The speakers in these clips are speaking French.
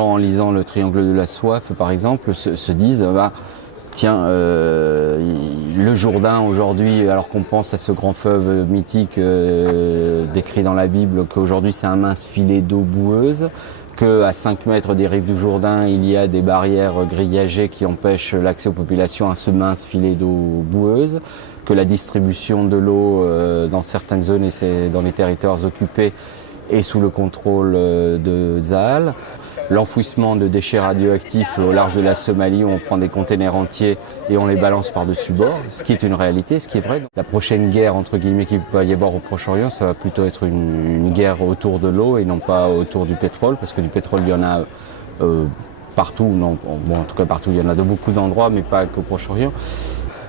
gens, en lisant Le Triangle de la soif, par exemple, se disent tiens, le Jourdain aujourd'hui, alors qu'on pense à ce grand fleuve mythique décrit dans la Bible, qu'aujourd'hui c'est un mince filet d'eau boueuse, qu'à 5 mètres des rives du Jourdain, il y a des barrières grillagées qui empêchent l'accès aux populations à ce mince filet d'eau boueuse, que la distribution de l'eau dans certaines zones et dans les territoires occupés est sous le contrôle de Tsahal. L'enfouissement de déchets radioactifs au large de la Somalie, où on prend des containers entiers et on les balance par-dessus bord, ce qui est une réalité, ce qui est vrai. La prochaine guerre, entre guillemets, qu'il va y avoir au Proche-Orient, ça va plutôt être une guerre autour de l'eau et non pas autour du pétrole, parce que du pétrole, il y en a partout, non, bon, en tout cas partout, il y en a de beaucoup d'endroits, mais pas qu'au Proche-Orient.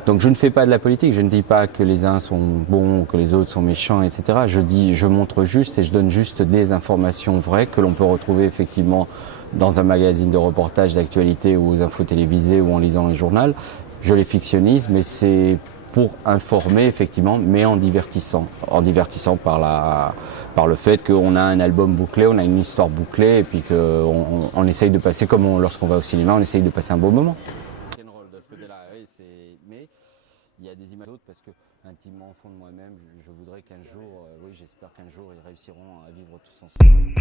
Donc je ne fais pas de la politique, je ne dis pas que les uns sont bons, que les autres sont méchants, etc. Je montre juste et je donne juste des informations vraies que l'on peut retrouver effectivement dans un magazine de reportage d'actualité ou aux infos télévisées ou en lisant un journal. Je les fictionnise, mais c'est pour informer effectivement, mais en divertissant. En divertissant par le fait qu'on a un album bouclé, on a une histoire bouclée et puis qu'on essaye de passer, comme lorsqu'on va au cinéma, on essaye de passer un beau moment. Mais il y a des images d'autres parce que intimement au fond de moi-même, je voudrais qu'un jour, oui, j'espère qu'un jour ils réussiront à vivre tous ensemble.